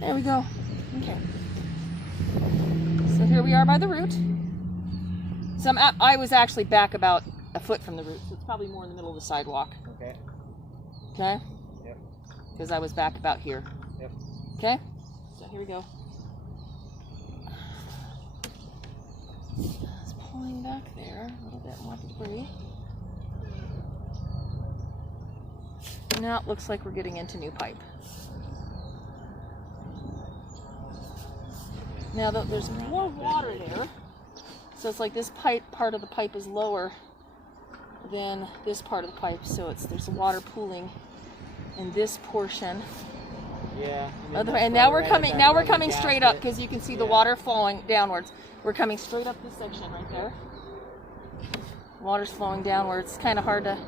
There we go. Okay. So here we are by the root. So I was actually back about a foot from the root, so it's probably more in the middle of the sidewalk. Okay. Okay? Yep. Because I was back about here. Yep. Okay? So here we go. It's pulling back there a little bit more debris. Now it looks like we're getting into new pipe. Now there's more water there, so it's like this part of the pipe is lower than this part of the pipe, so there's water pooling in this portion. Yeah. And now we're coming straight up because you can see the water flowing downwards. We're coming straight up this section right there. Water's flowing downwards. It's kind of hard to.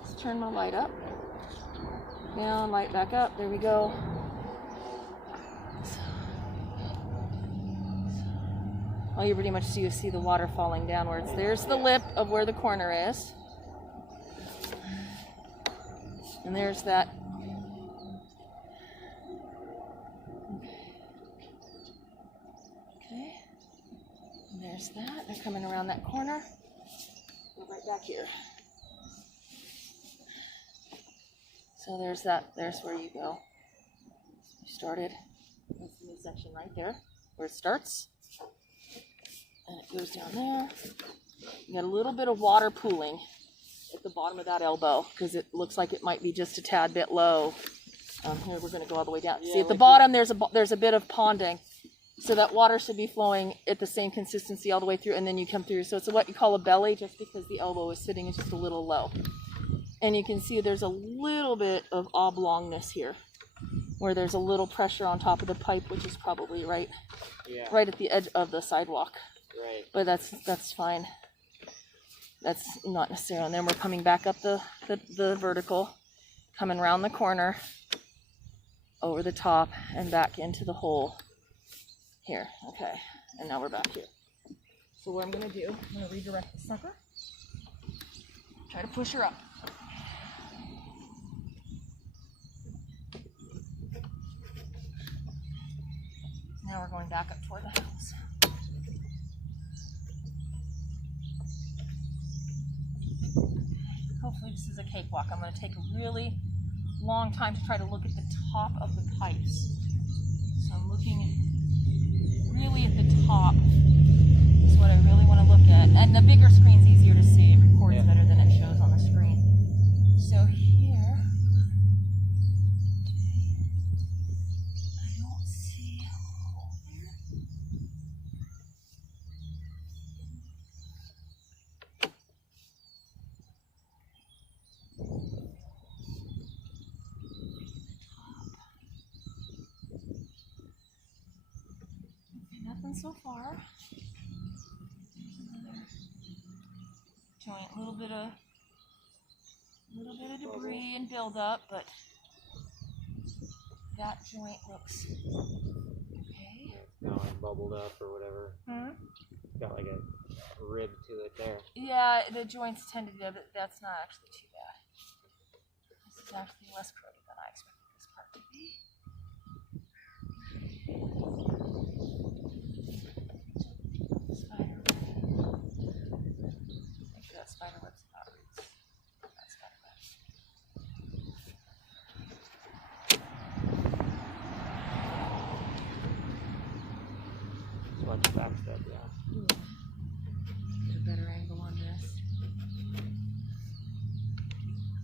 Let's turn my light up. Down, light back up. There we go. All you pretty much see is the water falling downwards. There's the lip of where the corner is. And there's that. Okay. And there's that. They're coming around that corner. Go right back here. So there's that. There's where you go. You started. That's the new section right there where it starts. And it goes down there. You got a little bit of water pooling at the bottom of that elbow because it looks like it might be just a tad bit low. Here we're going to go all the way down. See, at the bottom there's a bit of ponding, so that water should be flowing at the same consistency all the way through, and then you come through. So it's what you call a belly, just because the elbow is sitting just a little low. And you can see there's a little bit of oblongness here, where there's a little pressure on top of the pipe, which is probably right at the edge of the sidewalk. Right. But that's fine. That's not necessarily. And then we're coming back up the vertical, coming around the corner, over the top, and back into the hole here. Okay. And now we're back here. So what I'm going to do, I'm going to redirect the sucker. Try to push her up. Now we're going back up toward the house. Hopefully this is a cakewalk. I'm going to take a really long time to try to look at the top of the pipes. So I'm looking really at the top is what I really want to look at. And the bigger screen's easier to see. It records better than it shows on the screen. So here, I don't see a hole there. Nothing so far. There's another joint, a little bit of debris and buildup, but that joint looks okay. It's kind of like bubbled up or whatever. Got like a rib to it there. Yeah, the joints tend to do, but that's not actually too bad. This is actually less corroded than I expected this part to be. Spider web. Make sure that spider web's not roots. That spider web. Just watch the back step, yeah. Get a better angle on this.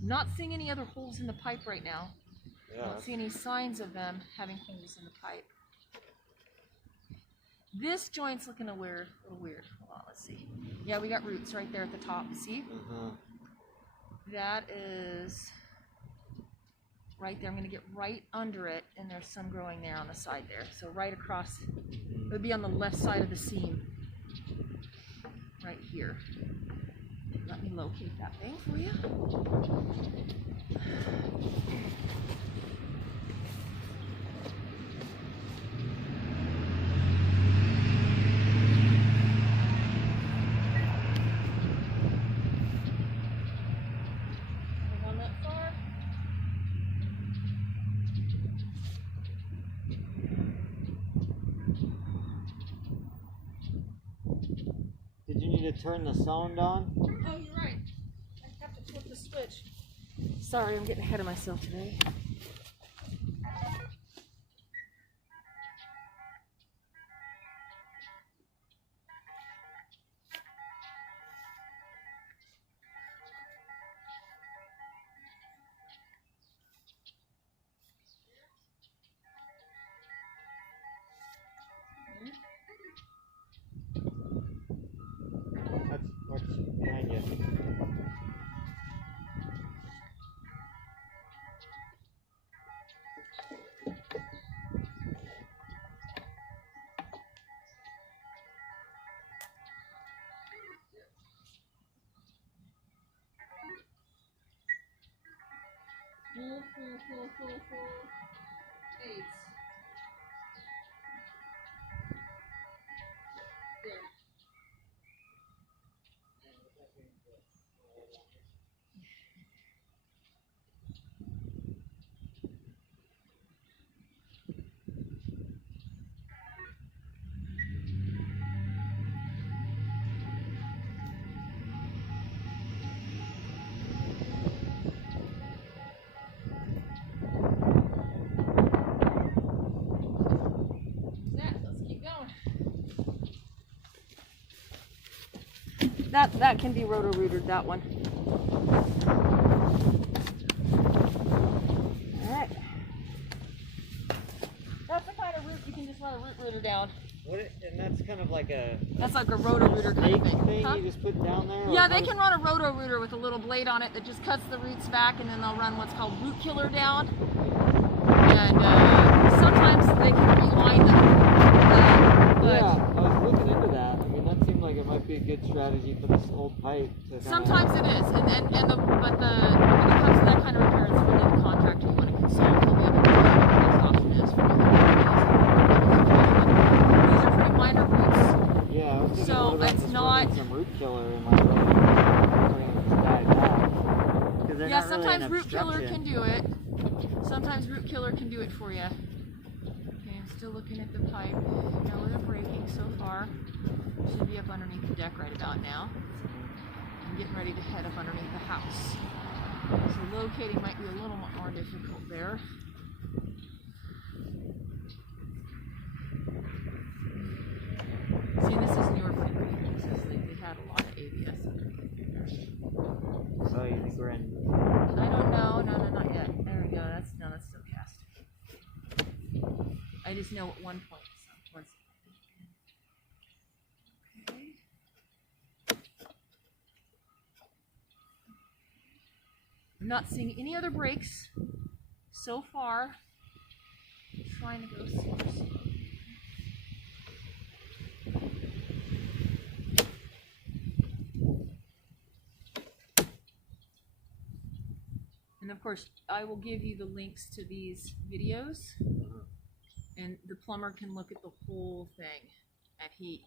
Not seeing any other holes in the pipe right now. Yeah. I don't see any signs of them having holes in the pipe. This joint's looking a little weird. Hold on, let's see. Yeah, we got roots right there at the top. See? That is right there. I'm going to get right under it, and there's some growing there on the side there. So right across, it would be on the left side of the seam. Right here. Let me locate that thing for you. turn the sound on? Oh, you're right. I have to flip the switch. Sorry, I'm getting ahead of myself today. That's what's behind you. Eads. There. Let's keep going. That can be roto-rooted, that one. Alright. That's the kind of root you can just run a root rooter down. And that's kind of like a... That's like a roto-rooter kind of thing. Huh? You just put down there? Yeah, they can run a roto-rooter with a little blade on it that just cuts the roots back, and then they'll run what's called root killer down. And sometimes they can reline them. But Yeah, I was looking into that. I mean, that seemed like it might be a good strategy for this old pipe. To sometimes it is, but when it comes to that kind of repair, it's really the contractor you want to consult. He'll be able to tell you what the best option is for you. These are pretty minor roots. Yeah, I was thinking So what about it's just not. running some root killer in my road, bringing this guy back. 'Cause they're Yeah, not really sometimes an root killer obstruction. can do it. Sometimes root killer can do it for you. Okay, I'm still looking at the pipe. No other breaking so far. Should be up underneath the deck right about now. I'm getting ready to head up underneath the house. So locating might be a little more difficult there. See, this is newer pipe. They had a lot of ABS underneath there. So you think we're in? I don't know. No, not yet. There we go. That's still cast. I just know at one point. Okay. I'm not seeing any other breaks so far. I'm trying to go super slow. And of course, I will give you the links to these videos, and the plumber can look at the whole thing, and he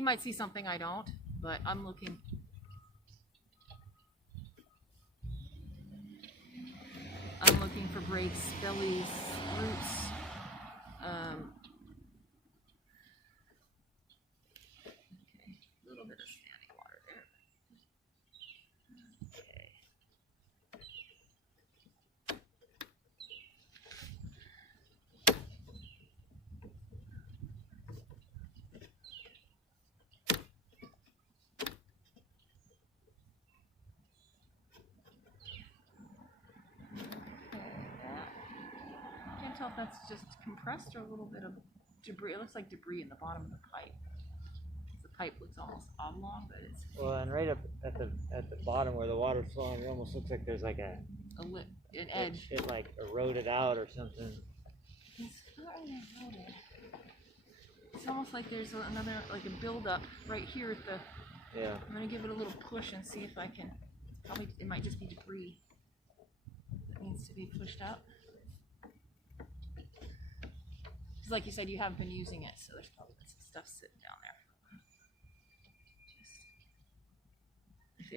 might see something I don't, but I'm looking. I'm looking for breaks, bellies, roots. Okay, a little bit of standing water there. Okay. Can't tell if that's just compressed or a little bit of debris. It looks like debris in the bottom of the pipe. The pipe looks almost oblong, but it's Well, and right up at the bottom where the water's flowing, it almost looks like there's like an edge. It like eroded out or something. It's not really eroded. It's almost like there's another, like a buildup right here at the. Yeah. I'm gonna give it a little push and see if I can. Probably it might just be debris that needs to be pushed out. Because like you said, you haven't been using it, so there's probably been some stuff sitting down there. It's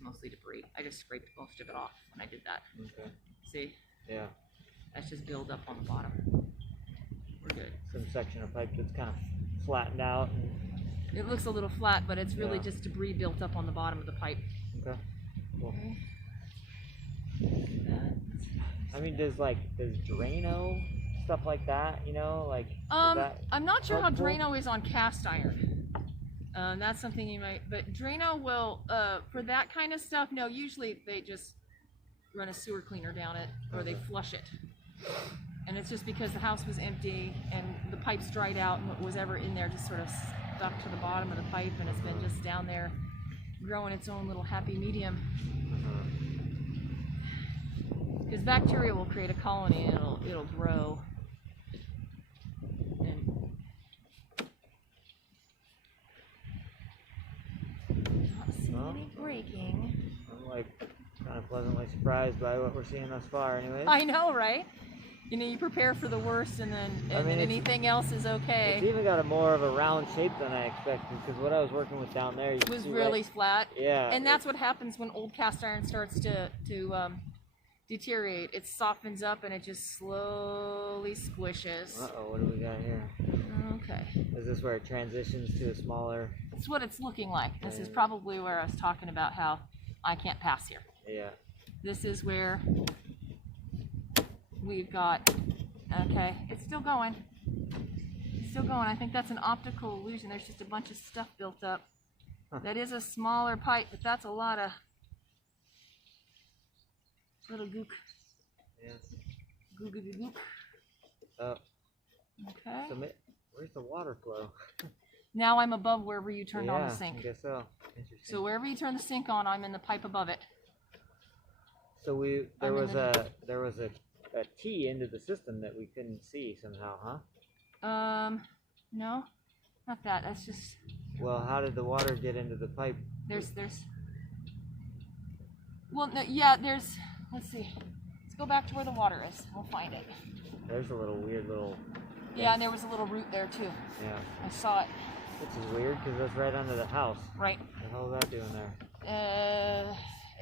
mostly debris. I just scraped most of it off when I did that. Okay. See? Yeah. That's just build up on the bottom. We're good. Some section of pipe that's kind of flattened out. It looks a little flat, but it's really Yeah. just debris built up on the bottom of the pipe. Okay. Cool. Okay. I mean, does Drano stuff like that? You know, like. Is that I'm not sure helpful? how Drano is on cast iron. That's something you might, but Drano will, for that kind of stuff, no, usually they just run a sewer cleaner down it, or they flush it. And it's just because the house was empty and the pipes dried out, and what was ever in there just sort of stuck to the bottom of the pipe, and it's been just down there growing its own little happy medium. Because bacteria will create a colony and it'll grow. And not seeing any breaking. I'm like kind of pleasantly surprised by what we're seeing thus far, anyways. I know, right? You know, you prepare for the worst, and then anything else is okay. It's even got a more of a round shape than I expected, because what I was working with down there, you It was see really flat. Yeah. And that's what happens when old cast iron starts to deteriorate. It softens up and it just slowly squishes. Uh-oh, what do we got here? Okay. Is this where it transitions to a smaller... That's what it's looking like. This is probably where I was talking about how I can't pass here. Yeah. This is where we've got, okay, it's still going. It's still going. I think that's an optical illusion. There's just a bunch of stuff built up. Huh. That is a smaller pipe, but that's a lot of little gook. Yeah. Gook. Oh. Okay. So where's the water flow? Now I'm above wherever you turned on the sink. I guess so. Interesting. So wherever you turn the sink on, I'm in the pipe above it. So there was a T into the system that we couldn't see somehow, huh? No, not that. That's just. Well, how did the water get into the pipe? Well, no, yeah, there's. Let's see. Let's go back to where the water is. We'll find it. There's a little weird little. Yeah, and there was a little root there too. Yeah. I saw it. Which is weird because that's right under the house. Right. What the hell is that doing there?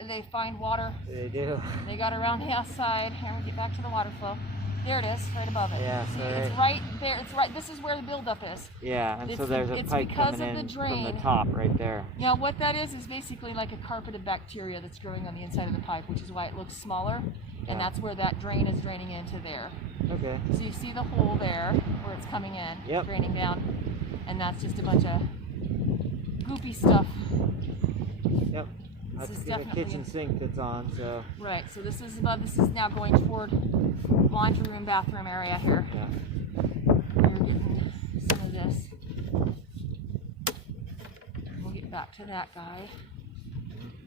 They find water. They do. They got around the outside. Here, we get back to the water flow. There it is, right above it. Yeah, see, so it's right there. It's right. This is where the buildup is. Yeah, and so there's a pipe coming in from the top right there. Yeah, what that is basically like a carpet of bacteria that's growing on the inside of the pipe, which is why it looks smaller. And that's where that drain is draining into there. Okay. So you see the hole there where it's coming in, draining down, and that's just a bunch of goopy stuff. Yep. That's the kitchen sink that's on, so. Right, so this is above, this is now going toward laundry room, bathroom area here. Yeah. You're getting some of this. We'll get back to that guy.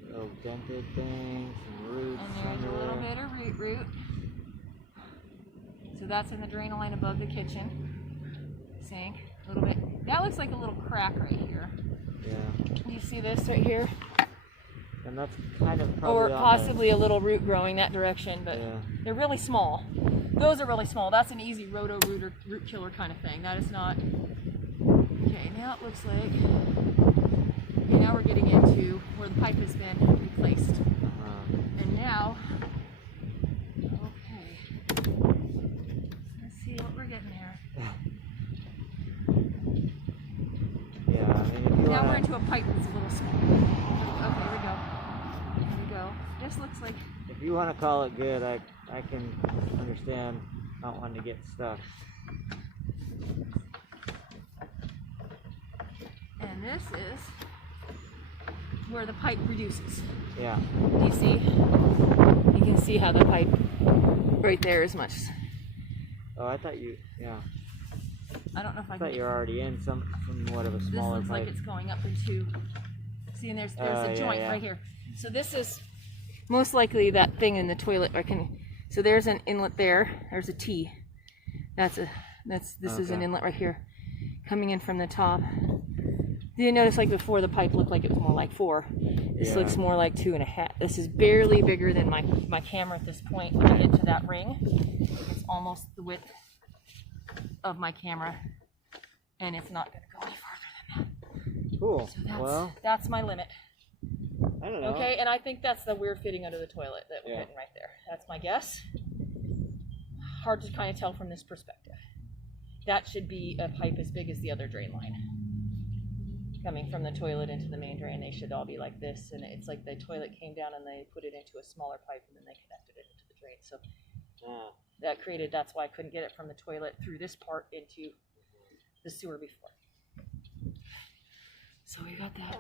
Little dented things, some roots. And there's a little bit of root. So that's in the drain line above the kitchen sink. A little bit. That looks like a little crack right here. Yeah. You see this right here? And that's kind of probably or possibly a little root growing that direction, but they're really small. Those are really small. That's an easy roto root or root killer kind of thing. That is not. Okay, now it looks like. Okay, now we're getting into where the pipe has been replaced. And now, okay, let's see what we're getting there. Yeah, I mean, if you now we're into a pipe that's a little small. Okay, here we go. Here we go. This looks like. If you want to call it good, I can understand not wanting to get stuck. And this is where the pipe reduces. Yeah. Do you see? You can see how the pipe right there is much. Oh, I thought you. Yeah. I don't know if I thought you were already in somewhat of a smaller This looks pipe. like it's going up into. See, and there's a joint right here. So this is most likely that thing in the toilet. So there's an inlet there. There's a T. This is an inlet right here, coming in from the top. Did you notice like before the pipe looked like it was more like 4? This looks more like 2.5. This is barely bigger than my camera at this point when I get to that ring. It's almost the width of my camera, and it's not going to go any farther than that. Cool. So that's my limit. I don't know. Okay, and I think that's the weird fitting under the toilet that we're getting right there. That's my guess. Hard to kind of tell from this perspective. That should be a pipe as big as the other drain line. coming from the toilet into the main drain, they should all be like this, and it's like the toilet came down and they put it into a smaller pipe and then they connected it into the drain. So that's why I couldn't get it from the toilet through this part into the sewer before. So we got that.